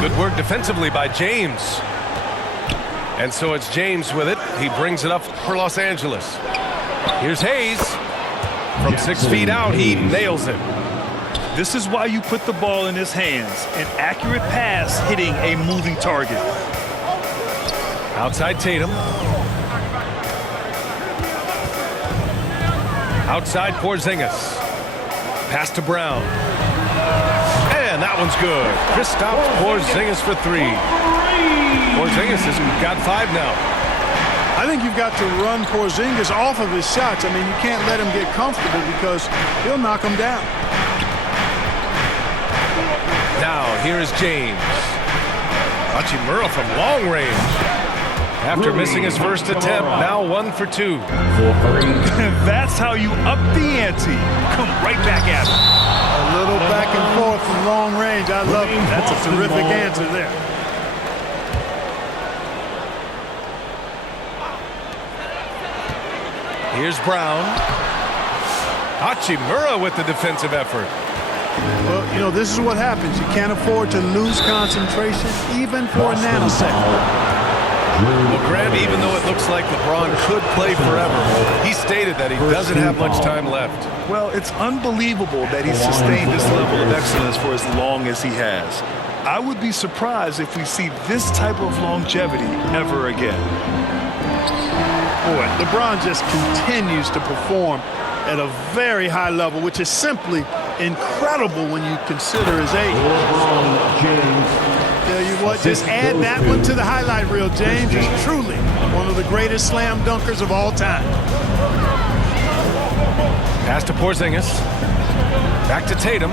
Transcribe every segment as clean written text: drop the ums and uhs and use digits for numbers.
Good work defensively by James. And so it's James with it. He brings it up for Los Angeles. Here's Hayes. From 6 feet out, he nails it. This is why you put the ball in his hands. An accurate pass hitting a moving target. Outside Tatum. Outside Porzingis. Pass to Brown. And that one's good. Kristaps Porzingis for 3. Porzingis has got 5 now. I think you've got to run Porzingis off of his shots. I mean, you can't let him get comfortable because he'll knock him down. Now, here is James. Hachimura from long range. After missing his first attempt, now 1 for 2. That's how you up the ante. Come right back at him. A little back and forth from long range. I love it. That's a terrific answer there. Here's Brown. Hachimura with the defensive effort. Well, you know, this is what happens. You can't afford to lose concentration even for a nanosecond. Well, Grant, even though it looks like LeBron could play forever, he stated that he doesn't have much time left. Well, it's unbelievable that he's sustained this level of excellence for as long as he has. I would be surprised if we see this type of longevity ever again. Boy, LeBron just continues to perform at a very high level, which is simply incredible when you consider his age. LeBron James. Tell you what, just add that one to the highlight reel. James is truly one of the greatest slam dunkers of all time. Pass to Porzingis. Back to Tatum.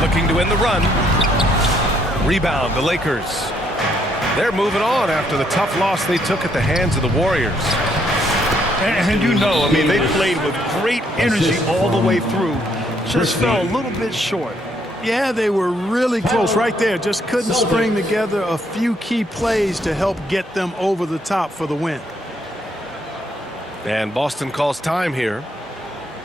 Looking to win the run. Rebound, the Lakers. They're moving on after the tough loss they took at the hands of the Warriors. And you know, I mean, they played with great energy all the way through. Just fell a little bit short. Yeah, they were really close right there. Just couldn't string together a few key plays to help get them over the top for the win. And Boston calls time here.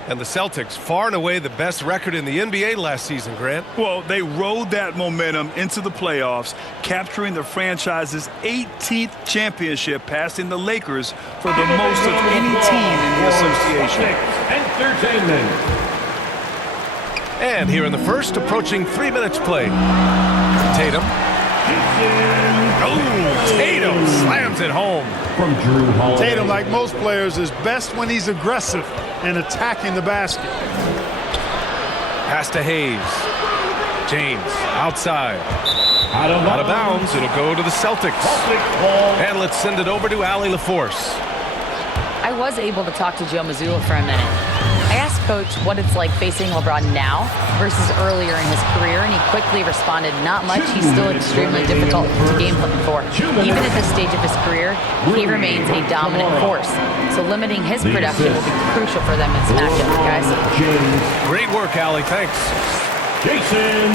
And the Celtics, far and away the best record in the NBA last season, Grant. Well, they rode that momentum into the playoffs, capturing the franchise's 18th championship, passing the Lakers for the most of any team in the association. Entertainment. And here in the first, approaching 3 minutes play. Tatum. Oh, Tatum slams it home. From Drew Holiday. Tatum, like most players, is best when he's aggressive and attacking the basket. Pass to Hayes. James outside. Out of bounds. It'll go to the Celtics. And let's send it over to Allie LaForce. I was able to talk to Joe Mazzulla for a minute. I asked Coach what it's like facing LeBron now versus earlier in his career, and he quickly responded, not much. He's still extremely difficult to game plan for. Even at this stage of his career, he remains a dominant force. So limiting his production will be crucial for them in this matchup, guys. Great work, Allie. Thanks. Jason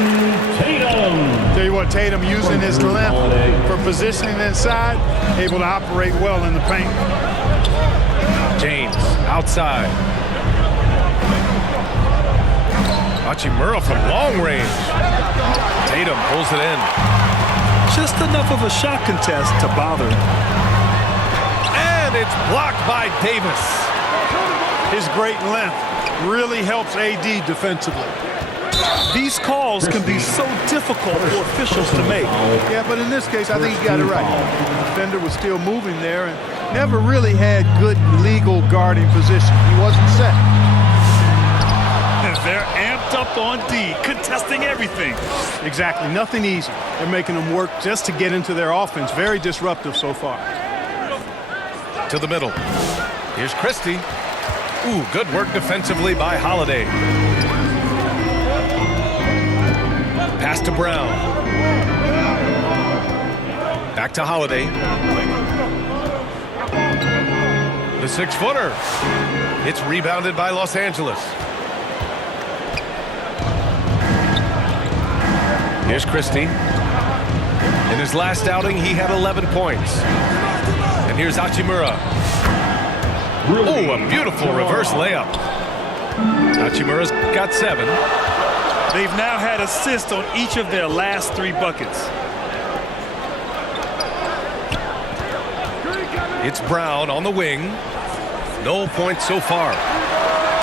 Tatum. Tell you what, Tatum using his length for positioning inside, able to operate well in the paint. James outside. Hachimura from long range. Tatum pulls it in. Just enough of a shot contest to bother him. And it's blocked by Davis. His great length really helps AD defensively. These calls can be so difficult for officials to make. Yeah, but in this case, I think he got it right. The defender was still moving there and never really had good legal guarding position. He wasn't set. They're amped up on D, contesting everything. Exactly. Nothing easy. They're making them work just to get into their offense. Very disruptive so far. To the middle. Here's Christie. Ooh, good work defensively by Holiday. Pass to Brown. Back to Holiday. The 6-footer. It's rebounded by Los Angeles. Here's Christie. In his last outing, he had 11 points. And here's Hachimura. Oh, a beautiful reverse layup. Hachimura's got 7. They've now had assists on each of their last 3 buckets. It's Brown on the wing. No points so far.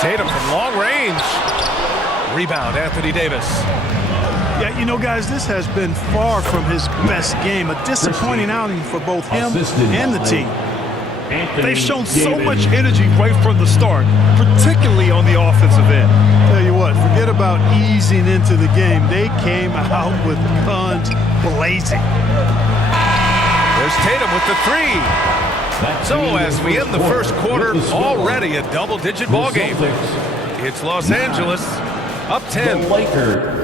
Tatum from long range. Rebound, Anthony Davis. Yeah, you know, guys, this has been far from his best game. A disappointing outing for both him and the team. They've shown so much energy right from the start, particularly on the offensive end. Tell you what, forget about easing into the game. They came out with guns blazing. There's Tatum with the three. So as we end the first quarter, already a double-digit ball game. It's Los Angeles up 10. The Lakers.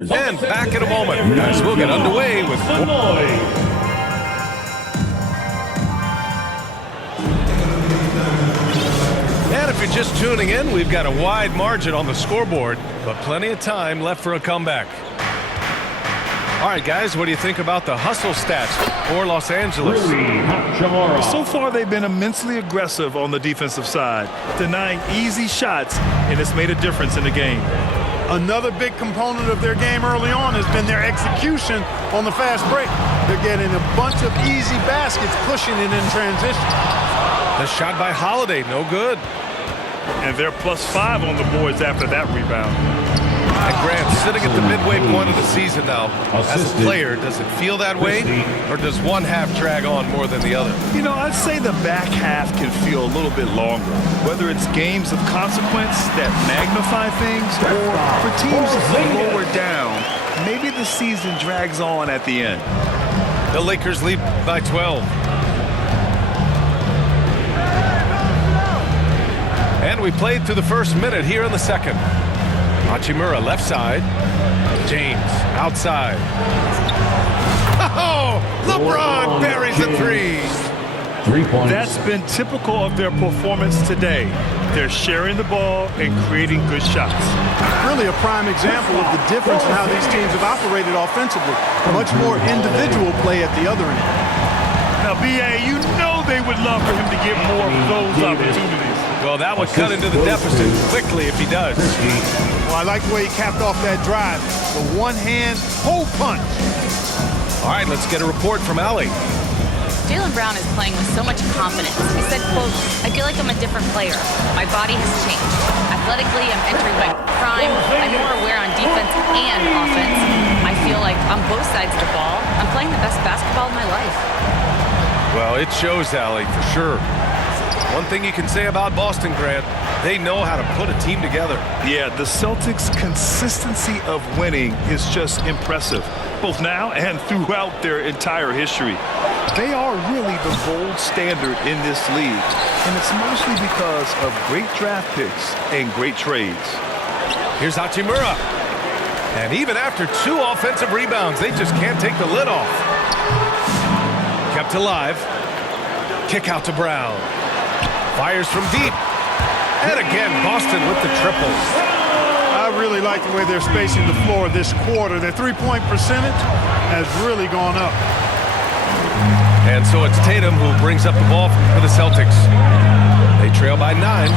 And back in a moment as we'll get underway with And if you're just tuning in, we've got a wide margin on the scoreboard, but plenty of time left for a comeback. All right, guys, what do you think about the hustle stats for Los Angeles? So far, they've been immensely aggressive on the defensive side, denying easy shots, and it's made a difference in the game. Another big component of their game early on has been their execution on the fast break. They're getting a bunch of easy baskets, pushing it in transition. The shot by Holiday, no good. And they're +5 on the boards after that rebound. And Grant, sitting at the midway point of the season now, as a player, does it feel that way? Or does one half drag on more than the other? You know, I'd say the back half can feel a little bit longer, whether it's games of consequence that magnify things or for teams lower down, maybe the season drags on at the end. The Lakers lead by 12. And we played through the first minute here in the second. Hachimura left side. James outside. Oh, LeBron buries a three. 3 points. That's been typical of their performance today. They're sharing the ball and creating good shots. Really a prime example of the difference in how these teams have operated offensively. Much more individual play at the other end. Now, B.A., you know they would love for him to get more of those opportunities. Well, that would cut into the deficit quickly if he does. Well, I like the way he capped off that drive. The one-hand hole punch. All right, let's get a report from Allie. Jaylen Brown is playing with so much confidence. He said, quote, "I feel like I'm a different player. My body has changed. Athletically, I'm entering my prime. I'm more aware on defense and offense. I feel like on both sides of the ball, I'm playing the best basketball of my life." Well, it shows, Allie, for sure. One thing you can say about Boston, Grant, they know how to put a team together. Yeah, the Celtics' consistency of winning is just impressive, both now and throughout their entire history. They are really the gold standard in this league, and it's mostly because of great draft picks and great trades. Here's Hachimura. And even after 2 offensive rebounds, they just can't take the lid off. Kept alive. Kick out to Brown. Fires from deep. And again, Boston with the triples. I really like the way they're spacing the floor this quarter. Their three-point percentage has really gone up. And so it's Tatum who brings up the ball for the Celtics. They trail by 9.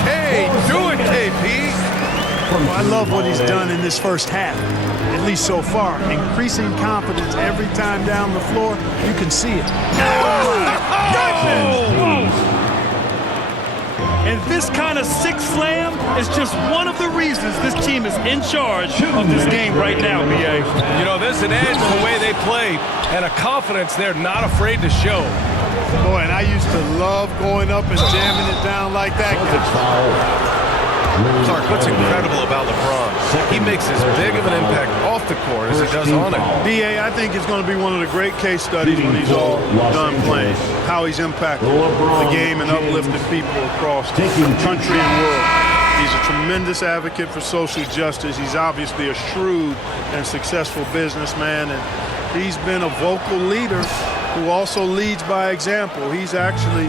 Okay, do it, KP. Well, I love what he's done in this first half, at least so far. Increasing confidence every time down the floor. You can see it. And this kind of six slam is just one of the reasons this team is in charge of this game right now, B.A. You know, there's an edge the way they play and a confidence they're not afraid to show. Boy, and I used to love going up and jamming it down like that. Clark, what's incredible about LeBron? He makes as big of an impact off the court as he does on it. B.A., I think it's going to be one of the great case studies when he's all done playing. How he's impacted the game and uplifted people across the country and world. He's a tremendous advocate for social justice. He's obviously a shrewd and successful businessman, and he's been a vocal leader who also leads by example. He's actually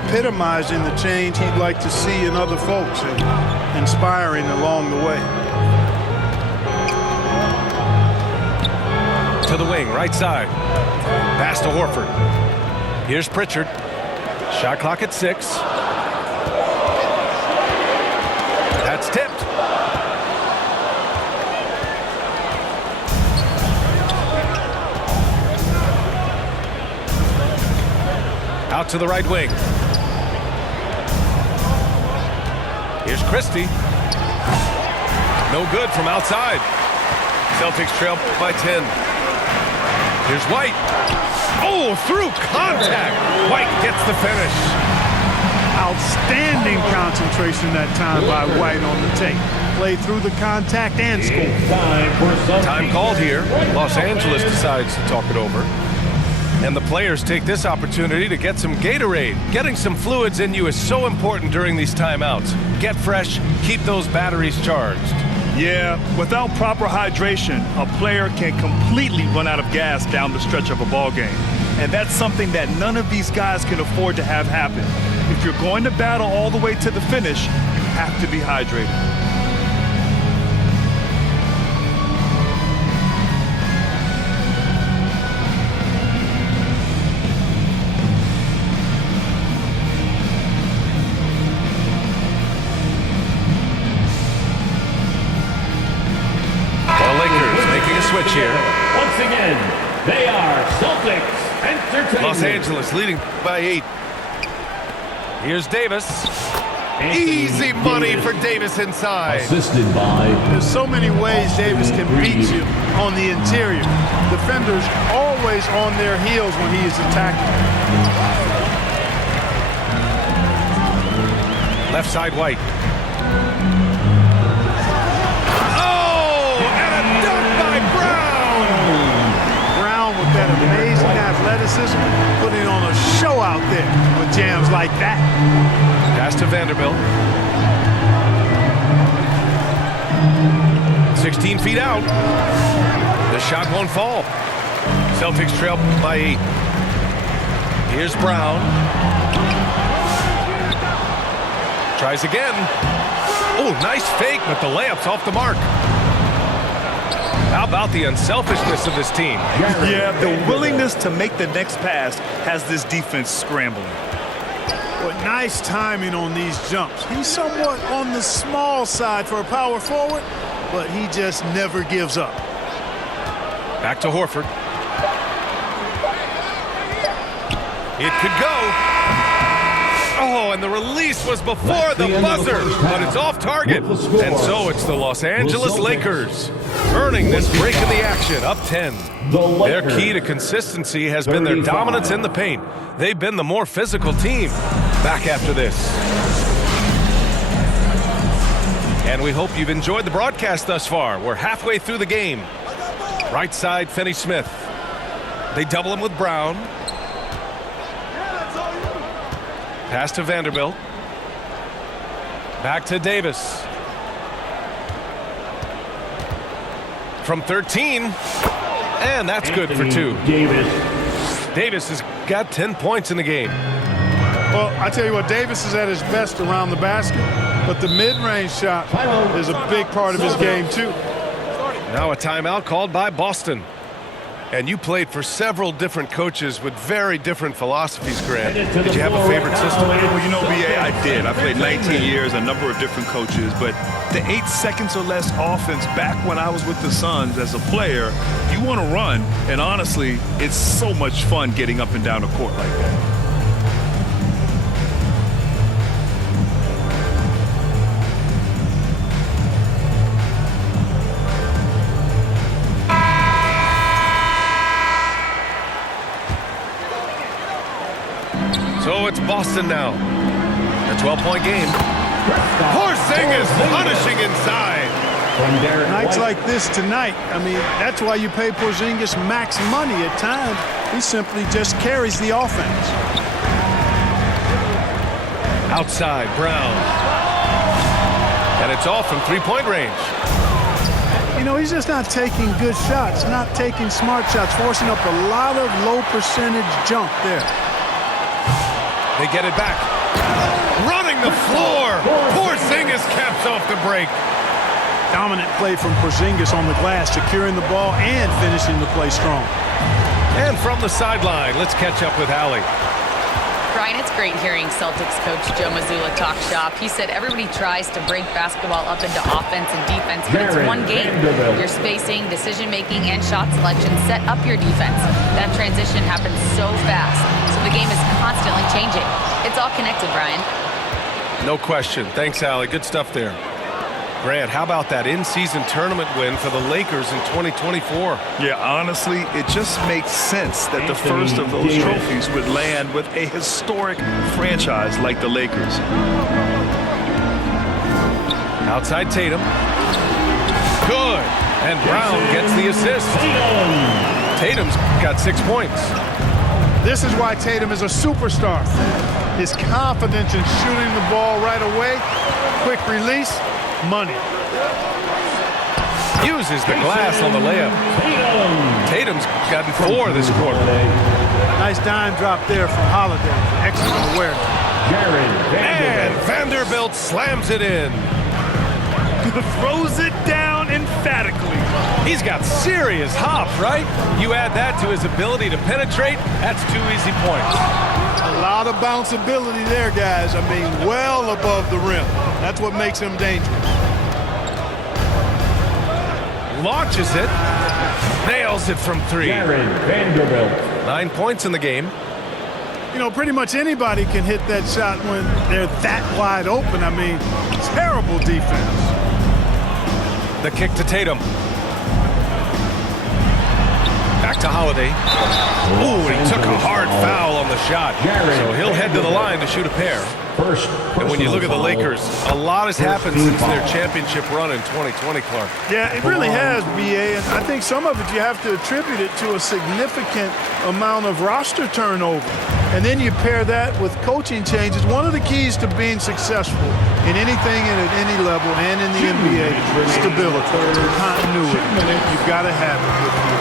epitomizing the change he'd like to see in other folks and inspiring along the way. To the wing, right side. Pass to Horford. Here's Pritchard. Shot clock at 6. That's tipped. Out to the right wing. Here's Christie. No good from outside. Celtics trail by 10. Here's White. Oh, through contact. White gets the finish. Outstanding concentration that time by White on the tape. Played through the contact and scored. Time called here. Los Angeles decides to talk it over. And the players take this opportunity to get some Gatorade. Getting some fluids in you is so important during these timeouts. Get fresh, keep those batteries charged. Yeah, without proper hydration, a player can completely run out of gas down the stretch of a ball game. And that's something that none of these guys can afford to have happen. If you're going to battle all the way to the finish, you have to be hydrated. Switch here. Once again, they are Celtics Entertainment. Los Angeles leading by 8. Here's Davis. Easy money for Davis inside. Assisted by. There's so many ways Davis can beat you on the interior. Defenders always on their heels when he is attacking. Left side White. That amazing athleticism, putting on a show out there with jams like that. Pass to Vanderbilt. 16 feet out. The shot won't fall. Celtics trail by 8. Here's Brown. Tries again. Oh, nice fake, but the layup's off the mark. How about the unselfishness of this team? Yeah, the willingness to make the next pass has this defense scrambling. But nice timing on these jumps. He's somewhat on the small side for a power forward, but he just never gives up. Back to Horford. It could go. Oh, and the release was before the buzzer, but it's off target. And so it's the Los Angeles Lakers earning this break in the action, up 10. Their key to consistency has been their dominance in the paint. They've been the more physical team. Back after this. And we hope you've enjoyed the broadcast thus far. We're halfway through the game. Right side, Finney-Smith. They double him with Brown. Pass to Vanderbilt. Back to Davis. From 13. And that's good for 2. Davis has got 10 points in the game. Well, I tell you what, Davis is at his best around the basket, but the mid-range shot is a big part of his game, too. Now a timeout called by Boston. And you played for several different coaches with very different philosophies, Grant. Did you have a favorite system? Well, you know, B.A., I did. I played 19 years, a number of different coaches, but the 8 seconds or less offense back when I was with the Suns as a player, you want to run, and honestly, it's so much fun getting up and down the court like that. So it's Boston now. A 12-point game. Porzingis punishing inside. Nights like this tonight, I mean, that's why you pay Porzingis max money at times. He simply just carries the offense. Outside, Brown. And it's all from three-point range. You You know, he's just not taking good shots, not taking smart shots, forcing up a lot of low percentage jump there. They get it back. Running the floor. Porzingis caps off the break. Dominant play from Porzingis on the glass, securing the ball and finishing the play strong. And from the sideline, let's catch up with Allie. Brian, it's great hearing Celtics coach Joe Mazzulla talk shop. He said everybody tries to break basketball up into offense and defense, but it's one game. Your spacing, decision-making, and shot selection set up your defense. That transition happens so fast, so the game is constantly changing. It's all connected, Brian. No question. Thanks, Allie. Good stuff there. Grant, how about that in-season tournament win for the Lakers in 2024? Yeah, honestly, it just makes sense that the first of those trophies would land with a historic franchise like the Lakers. Outside Tatum. Good. And Brown gets the assist. Tatum's got 6 points. This is why Tatum is a superstar. His confidence in shooting the ball right away, quick release, money. Uses the glass on the layup. Tatum's gotten 4 this quarter. Nice dime drop there from Holiday. Excellent awareness. And Vanderbilt slams it in. Throws it down emphatically. He's got serious hop, right? You add that to his ability to penetrate, that's 2 easy points. A lot of bounceability there, guys. I mean, well above the rim. That's what makes him dangerous. Launches it. Nails it from 3. Vanderbilt. 9 points in the game. You know, pretty much anybody can hit that shot when they're that wide open. I mean, terrible defense. The kick to Tatum. Back to Holiday. Ooh, he took a hard foul on the shot. So he'll head to the line to shoot a pair. And when you look at the Lakers, a lot has happened since their championship run in 2020, Clark. Yeah, it really has, B.A., and I think some of it you have to attribute it to a significant amount of roster turnover. And then you pair that with coaching changes. One of the keys to being successful in anything and at any level and in the NBA, stability, continuity. You've got to have it with you.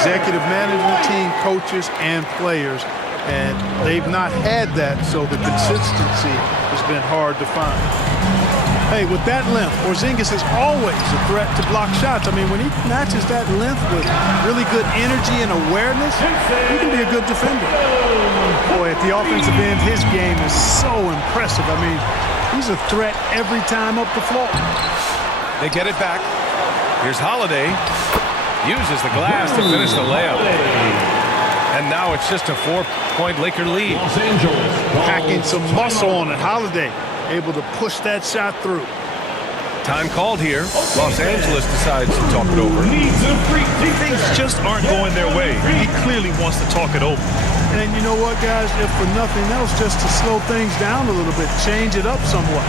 Executive management team, coaches, and players. And they've not had that, so the consistency has been hard to find. Hey, with that length, Porzingis is always a threat to block shots. I mean, when he matches that length with really good energy and awareness, he can be a good defender. Boy, at the offensive end, his game is so impressive. I mean, he's a threat every time up the floor. They get it back. Here's Holiday. Uses the glass to finish the layup. And now it's just a 4-point Laker lead. Los Angeles. Packing some muscle on it. Holiday able to push that shot through. Time called here. Los Angeles decides to talk it over. Things just aren't going their way. He clearly wants to talk it over. And you know what, guys? If for nothing else, just to slow things down a little bit, change it up somewhat.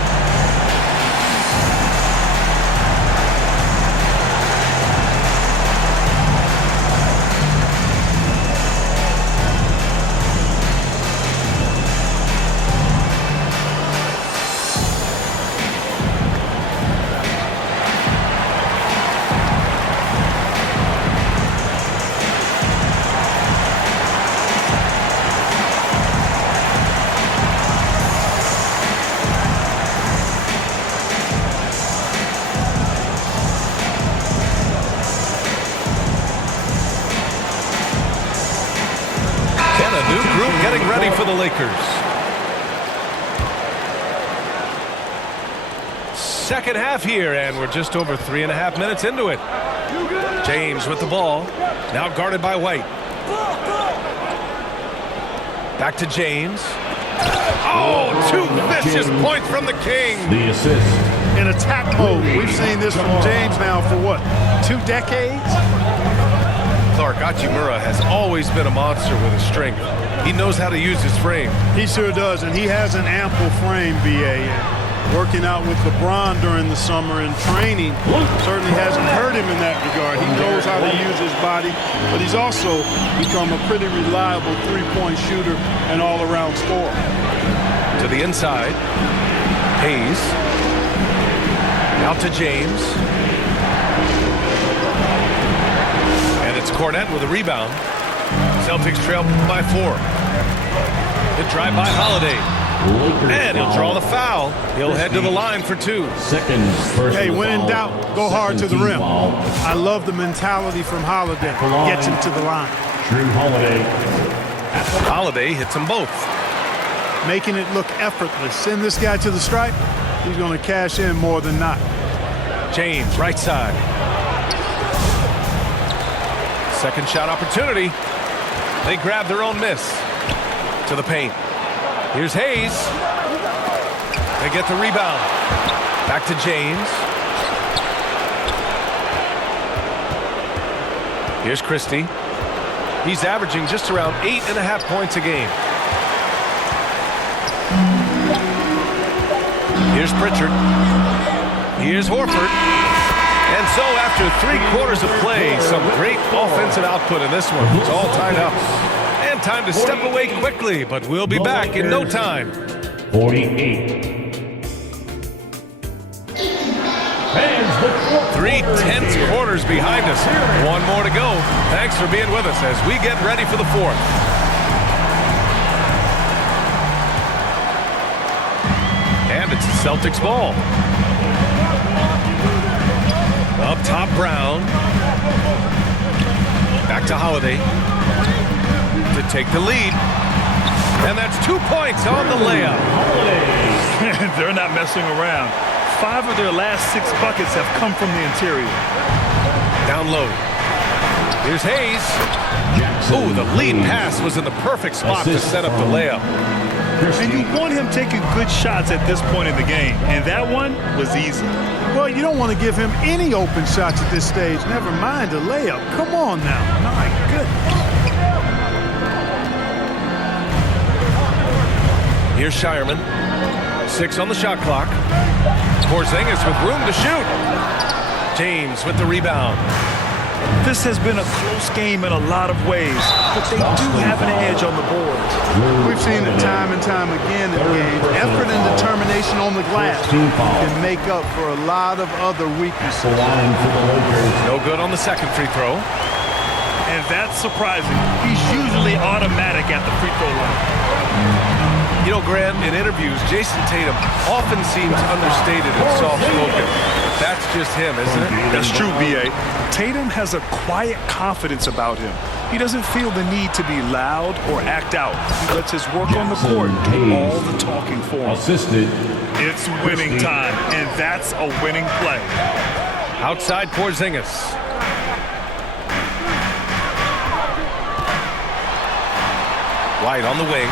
For the Lakers. Second half here, and we're just over 3.5 minutes into it. James with the ball, now guarded by White. Back to James. Oh, 2 vicious points from the King. The assist. In attack mode. We've seen this from James now for what, 2 decades? Clark, Hachimura has always been a monster with his strength. He knows how to use his frame. He sure does, and he has an ample frame, B.A. Working out with LeBron during the summer and training certainly hasn't hurt him in that regard. He knows how to use his body, but he's also become a pretty reliable three-point shooter and all-around scorer. To the inside. Hayes. Out to James. It's Cornette with a rebound. Celtics trail by 4. Good drive by Holiday. And he'll draw the foul. He'll head to the line for 2. Hey, when in doubt, go hard to the rim. I love the mentality from Holiday. Gets him to the line. Holiday hits them both. Making it look effortless. Send this guy to the stripe. He's going to cash in more than not. James, right side. Second shot opportunity. They grab their own miss. To the paint. Here's Hayes. They get the rebound. Back to James. Here's Christie. He's averaging just around 8.5 points a game. Here's Pritchard. Here's Horford. And so after 3 quarters of play, some great offensive output in this one. It's all tied up. And time to step away quickly, but we'll be back in no time. 48. 3 tense quarters behind us. 1 more to go. Thanks for being with us as we get ready for the 4th. And it's the Celtics ball. Up top, Brown. Back to Holiday to take the lead. And that's 2 points on the layup. They're not messing around. 5 of their last 6 buckets have come from the interior. Down low. Here's Hayes. Ooh, the lead pass was in the perfect spot to set up the layup. And you want him taking good shots at this point in the game, and that one was easy. Well, you don't want to give him any open shots at this stage. Never mind a layup. Come on now. My goodness. Here's Shireman. 6 on the shot clock. Porzingis with room to shoot. James with the rebound. This has been a close game in a lot of ways, but they do have an edge on the boards. We've seen it time and time again in games. Effort and determination on the glass can make up for a lot of other weaknesses. No good on the second free throw. And that's surprising. He's usually automatic at the free throw line. You know, Grant, in interviews, Jason Tatum often seems understated and soft-spoken. But that's just him, isn't it? That's true, B.A. Tatum has a quiet confidence about him. He doesn't feel the need to be loud or act out. He lets his work on the court do all the talking for him. Assisted. It's winning time, and that's a winning play. Outside Porzingis. White on the wing.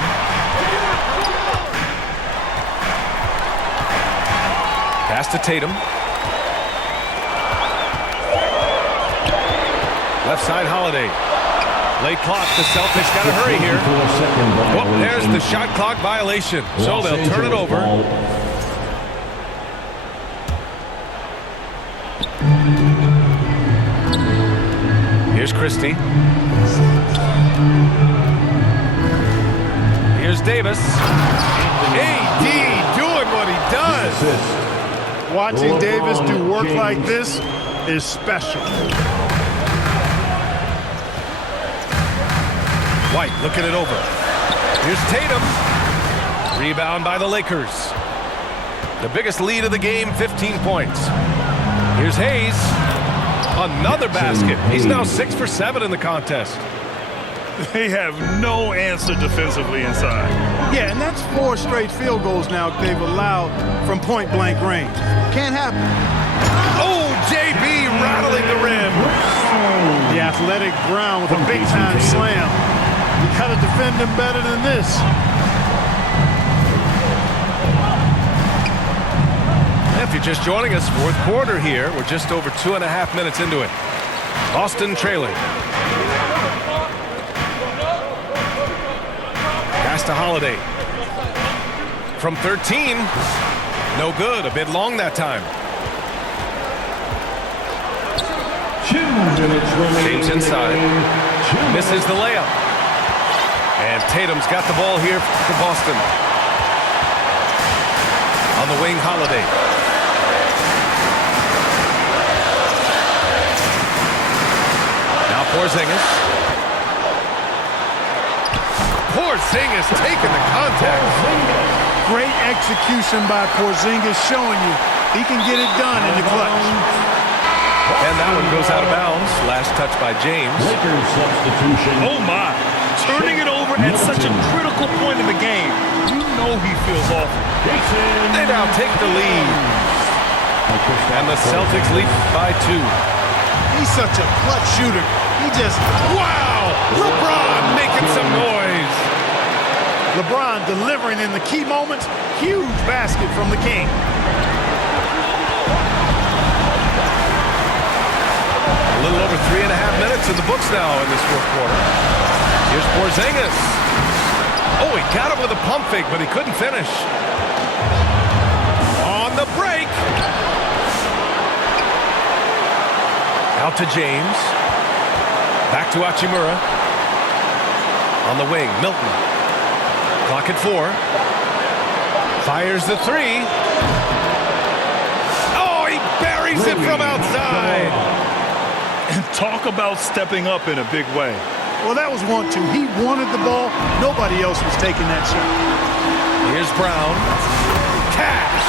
Pass to Tatum. Left side Holiday. Late clock. The Celtics got to hurry here. Oh, there's the shot clock violation. So they'll turn it over. Here's Christie. Here's Davis. AD doing what he does. Watching Davis do work like this is special. White looking it over. Here's Tatum. Rebound by the Lakers. The biggest lead of the game, 15 points. Here's Hayes. Another basket. He's now 6 for 7 in the contest. They have no answer defensively inside. Yeah, and that's 4 straight field goals now they've allowed from point-blank range. Can't happen. Oh, JB rattling the rim. The athletic Brown with a big-time slam. You got to defend him better than this. If you're just joining us, 4th quarter here. We're just over 2.5 minutes into it. Boston trailing. Pass to Holiday. From 13. No good. A bit long that time. James inside. Misses the layup. And Tatum's got the ball here for Boston. On the wing, Holiday. Now Porzingis. Porzingis taking the contact. Great execution by Porzingis, showing you he can get it done in the clutch. And that one goes out of bounds. Last touch by James. Lakers substitution. Oh, my. Turning it over at such a critical point in the game. You know he feels awful. They now take the lead. And the Celtics lead by 2. He's such a clutch shooter. He just, Wow! LeBron making some noise. LeBron delivering in the key moments. Huge basket from the King. A little over 3.5 minutes in the books now in this fourth quarter. Here's Porzingis. Oh, he got him with a pump fake, but he couldn't finish. On the break. Out to James. Back to Hachimura. On the wing, Milton. Clock at 4. Fires the 3. Oh, he buries it from outside. And talk about stepping up in a big way. Well, that was 1-2. He wanted the ball. Nobody else was taking that shot. Here's Brown. Cash.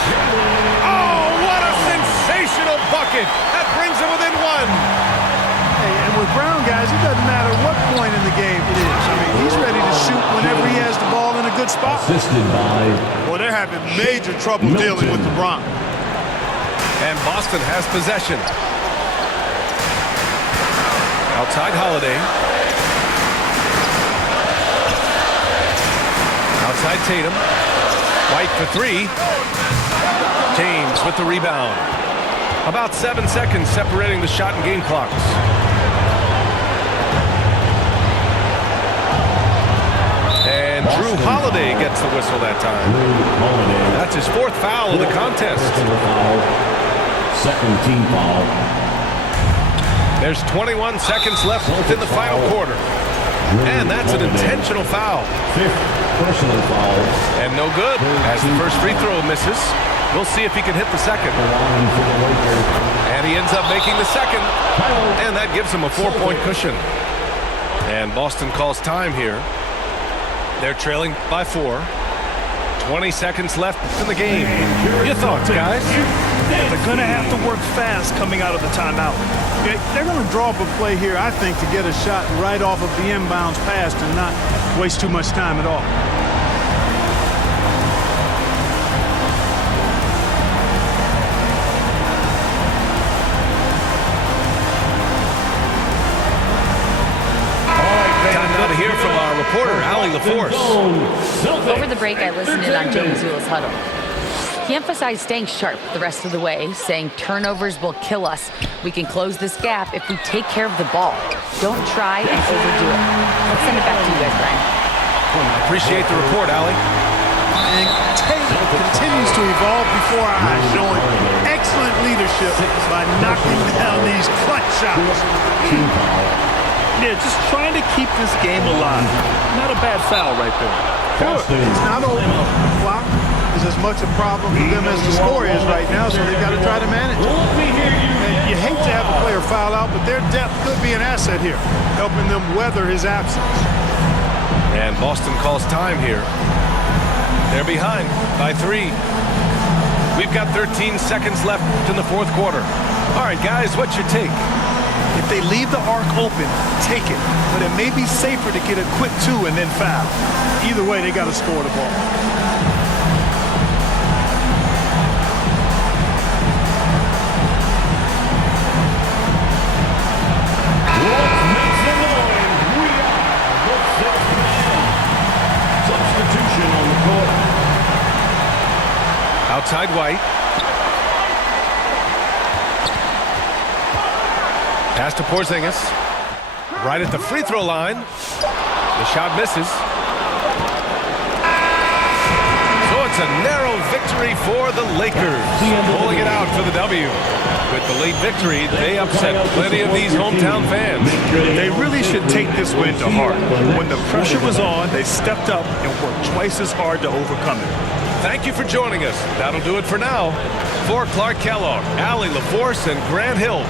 Oh, what a sensational bucket. That brings him within 1. Hey, and with Brown, guys, it doesn't matter what point in the game it is. I mean, he's ready to shoot whenever he has the ball in a good spot. Assisted by Well, they're having major trouble dealing with LeBron. And Boston has possession. Outside Holiday. Outside Tatum. White for 3. James with the rebound. About 7 seconds separating the shot and game clocks. And Drew Holiday gets the whistle that time. That's his 4th foul of the contest. Second team foul. There's 21 seconds left in the final quarter. And that's an intentional foul. 5th personal foul. And no good as the first free throw misses. We'll see if he can hit the second. And he ends up making the second. And that gives him a 4-point cushion. And Boston calls time here. They're trailing by 4. 20 seconds left in the game. Your thoughts, guys? They're going to have to work fast coming out of the timeout. They're going to draw up a play here, I think, to get a shot right off of the inbounds pass and not waste too much time at all. Time now to hear from our reporter, Allie LaForce. Over the break, I listened in on Joe Mazzulla's huddle. He emphasized staying sharp the rest of the way, saying turnovers will kill us. We can close this gap if we take care of the ball. Don't try and overdo it. Let's send it back to you guys, Brian. Appreciate the report, Allie. And Tatum continues to evolve before our eyes, showing excellent leadership by knocking down these clutch shots. Yeah, just trying to keep this game alive. Not a bad foul right there. Sure, it's not over. The clock is as much a problem for them as the score is right now, so they've got to try to manage it. And you hate to have a player foul out, but their depth could be an asset here, helping them weather his absence. And Boston calls time here. They're behind by 3. We've got 13 seconds left in the fourth quarter. All right, guys, what's your take? If they leave the arc open, take it. But it may be safer to get a quick 2 and then foul. Either way, they got to score the ball. Substitution on the court. Outside White. Pass to Porzingis. Right at the free throw line. The shot misses. So it's a narrow victory for the Lakers. Pulling it out for the W. With the late victory, they upset plenty of these hometown fans. They really should take this win to heart. When the pressure was on, they stepped up and worked twice as hard to overcome it. Thank you for joining us. That'll do it for now. For Clark Kellogg, Allie LaForce, and Grant Hill.